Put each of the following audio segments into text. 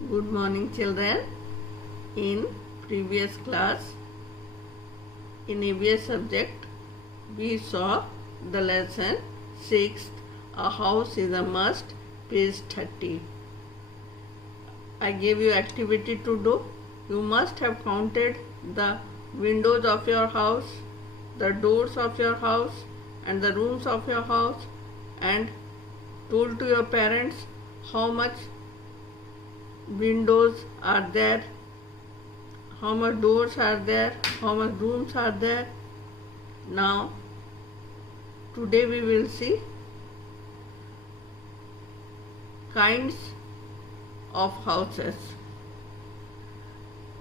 Good morning, children. In previous class, in EVS subject, we saw the lesson 6th, A House is a Must, page 30. I gave you activity to do. You must have counted the windows of your house, the doors of your house, and the rooms of your house, and told to your parents how much windows are there, how much doors are there, how much rooms are there. Now today we will see kinds of houses.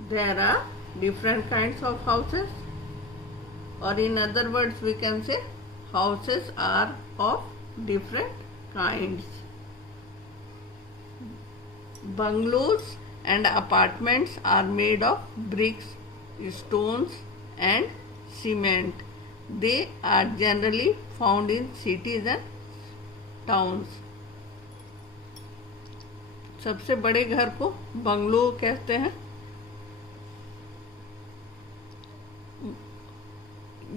There are different kinds of houses, or in other words we can say houses are of different kinds. Bungalows and apartments are made of bricks, stones and cement. They are generally found in cities and towns. सबसे बड़े घर को bungalow कहते हैं.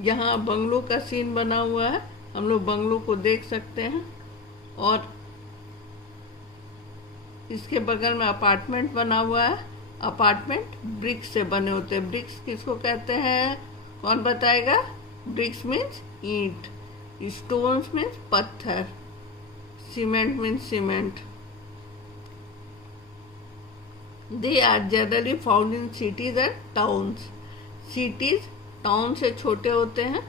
यहाँ bungalow का scene बना हुआ है, हम लोग बंगलो को देख सकते हैं. और इसके बगल में अपार्टमेंट बना हुआ है. अपार्टमेंट ब्रिक्स से बने होते हैं. ब्रिक्स किसको कहते हैं, कौन बताएगा? ब्रिक्स मीन्स ईंट, स्टोन्स मीन्स पत्थर, cement means cement. They are generally found in cities and towns. Cities town से छोटे होते हैं,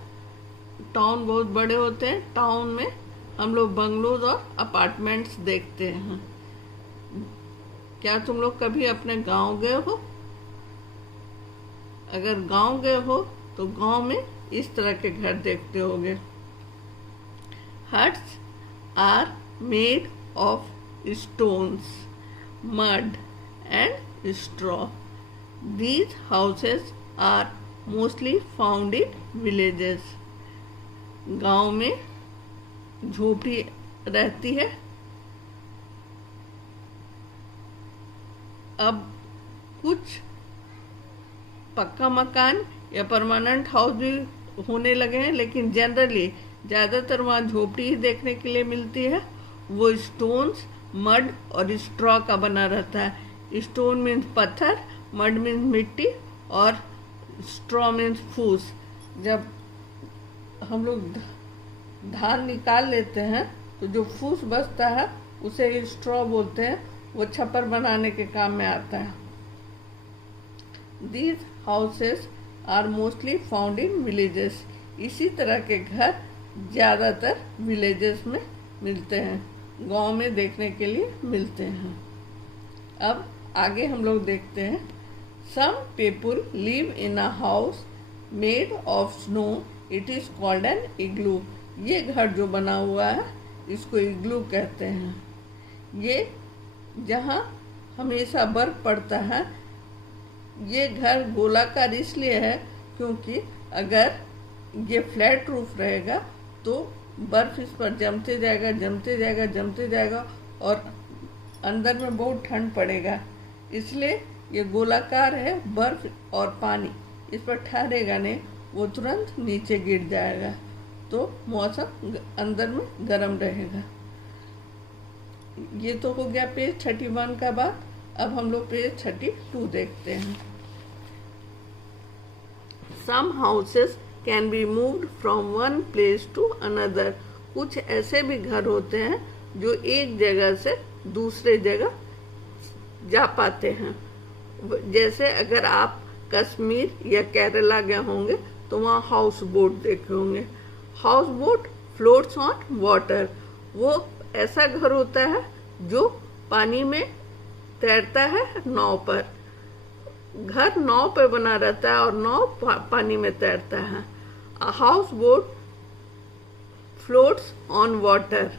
टाउन बहुत बड़े होते हैं. टाउन में हम लोग बंगलोज और अपार्टमेंट्स देखते हैं. क्या तुम लोग कभी अपने गांव गए हो? अगर गांव गए हो तो गांव में इस तरह के घर देखते होगे. Huts are made of stones, mud and straw. These houses are mostly found in villages. गांव में झोपड़ी रहती है. अब कुछ पक्का मकान या परमानेंट हाउस भी होने लगे हैं, लेकिन जनरली ज़्यादातर वहाँ झोपड़ी ही देखने के लिए मिलती है. वो स्टोन्स, मड और स्ट्रॉ का बना रहता है. स्टोन मीन्स पत्थर, मड मीन्स मिट्टी और स्ट्रॉ मीन्स फूस. जब हम लोग धान निकाल लेते हैं तो जो फूस बचता है उसे स्ट्रॉ बोलते हैं. वो छप्पर बनाने के काम में आता है. These houses are mostly found in villages. इसी तरह के घर ज़्यादातर विलेजेस में मिलते हैं, गांव में देखने के लिए मिलते हैं. अब आगे हम लोग देखते हैं. Some people live in a house made of snow. It is called an igloo. ये घर जो बना हुआ है इसको इग्लू कहते हैं. ये जहाँ हमेशा बर्फ पड़ता है. ये घर गोलाकार इसलिए है क्योंकि अगर ये फ्लैट रूफ रहेगा तो बर्फ इस पर जमते जाएगा, जमते जाएगा, जमते जाएगा और अंदर में बहुत ठंड पड़ेगा. इसलिए ये गोलाकार है. बर्फ और पानी इस पर ठहरेगा नहीं, वो तुरंत नीचे गिर जाएगा, तो मौसम अंदर में गर्म रहेगा. ये तो हो गया पेज 31 का बात. अब हम लोग पेज 32 देखते हैं. Some houses can be moved from one place to another. कुछ ऐसे भी घर होते हैं जो एक जगह से दूसरे जगह जा पाते हैं. जैसे अगर आप कश्मीर या केरला गए होंगे तो वहाँ हाउस बोट देखे होंगे. House boat floats on water. वो ऐसा घर होता है जो पानी में तैरता है नाव पर. घर नाव पर बना रहता है और नाव पानी में तैरता है. A house boat floats on water.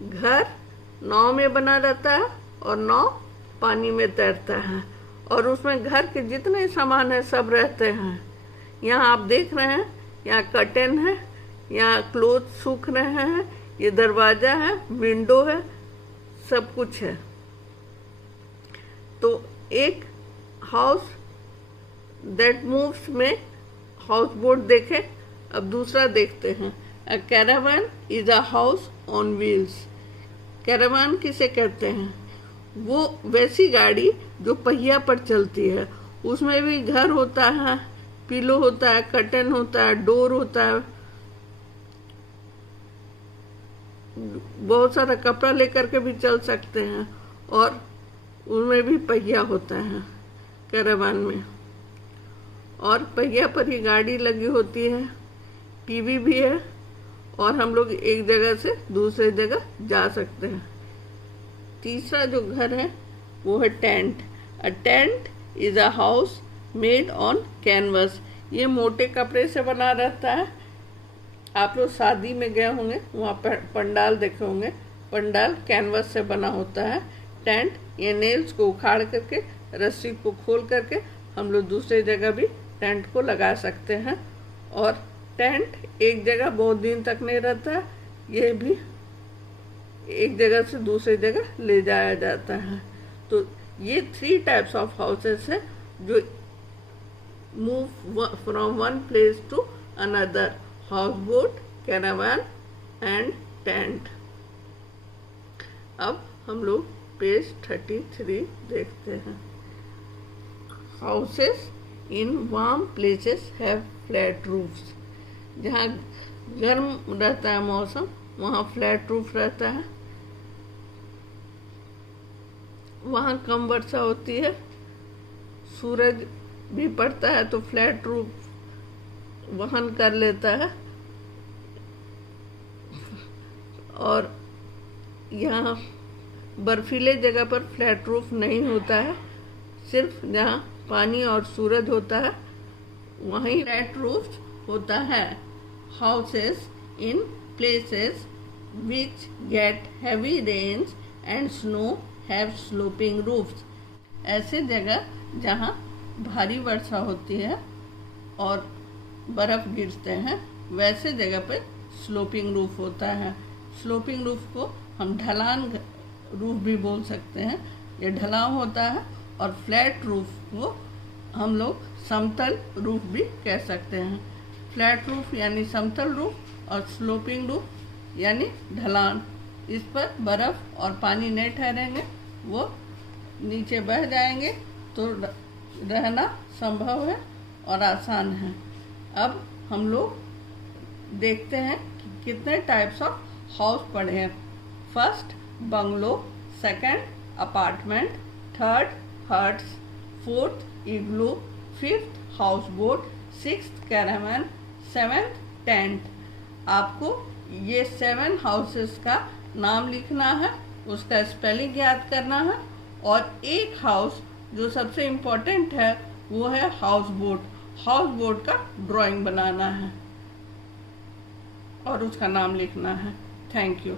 घर नाव में बना रहता है और नाव पानी में तैरता है, और उसमें घर के जितने सामान है सब रहते हैं. यहाँ आप देख रहे हैं, यहाँ कर्टेन है, यहाँ क्लोथ सूख रहे हैं, ये दरवाजा है, विंडो है, सब कुछ है. तो एक हाउस दैट मूव्स में हाउस बोट देखे। अब दूसरा देखते हैं। A caravan is a house on wheels. Caravan किसे कहते हैं? वो वैसी गाड़ी जो पहिया पर चलती है, उसमें भी घर होता है, पिलो होता है, कर्टन होता है, डोर होता है, बहुत सारा कपड़ा लेकर के भी चल सकते हैं, और उनमें भी पहिया होता है कैरावान में। और पहिया पर ही गाड़ी लगी होती है, टीवी भी है, और हम लोग एक जगह से दूसरे जगह जा सकते हैं। तीसरा जो घर है वो है tent. A tent is a house made on canvas. ये मोटे कपड़े से बना रहता है। आप लोग शादी में गए होंगे, वहाँ पर पंडाल देखे होंगे, पंडाल कैनवस से बना होता है। टेंट, ये नेल्स को उखाड़ करके, रस्सी को खोल करके हम लोग दूसरे जगह भी टेंट को लगा सकते हैं। और टेंट एक जगह बहुत दिन तक नहीं रहता, ये भी एक जगह से दूसरी जगह ले जाया जाता है। तो ये 3 टाइप्स ऑफ हाउसेस है जो move from one place to another: house boat, caravan and tent. अब हम लोग पेज 33 देखते हैं। Houses in warm places have flat roofs. जहाँ गर्म रहता है मौसम, वहाँ फ्लैट रूफ रहता है। वहाँ कम वर्षा होती है, सूरज भी पड़ता है तो फ्लैट रूफ वहन कर लेता है। और यहाँ बर्फीले जगह पर फ्लैट रूफ नहीं होता है, सिर्फ जहाँ पानी और सूरज होता है वहीं फ्लैट रूफ होता है। Houses in places which get heavy rains and snow have sloping roofs. ऐसे जगह जहाँ भारी वर्षा होती है और बर्फ गिरते हैं, वैसे जगह पे स्लोपिंग रूफ होता है। स्लोपिंग रूफ को हम ढलान रूफ भी बोल सकते हैं। ये ढलाव होता है। और फ्लैट रूफ को हम लोग समतल रूफ भी कह सकते हैं। फ्लैट रूफ यानी समतल रूफ, और स्लोपिंग रूफ यानी ढलान। इस पर बर्फ और पानी नहीं ठहरेंगे, वो नीचे बह जाएंगे, तो रहना संभव है और आसान है। अब हम लोग देखते हैं कि कितने टाइप्स ऑफ हाउस पढ़े हैं। First bungalow, second apartment, third huts, fourth igloo, fifth houseboat, sixth caravan, seventh tent. आपको ये 7 हाउसेस का नाम लिखना है, उसका स्पेलिंग याद करना है, और एक हाउस जो सबसे इम्पोर्टेंट है वो है हाउस बोट। हाउस बोट का ड्राइंग बनाना है और उसका नाम लिखना है। Thank you.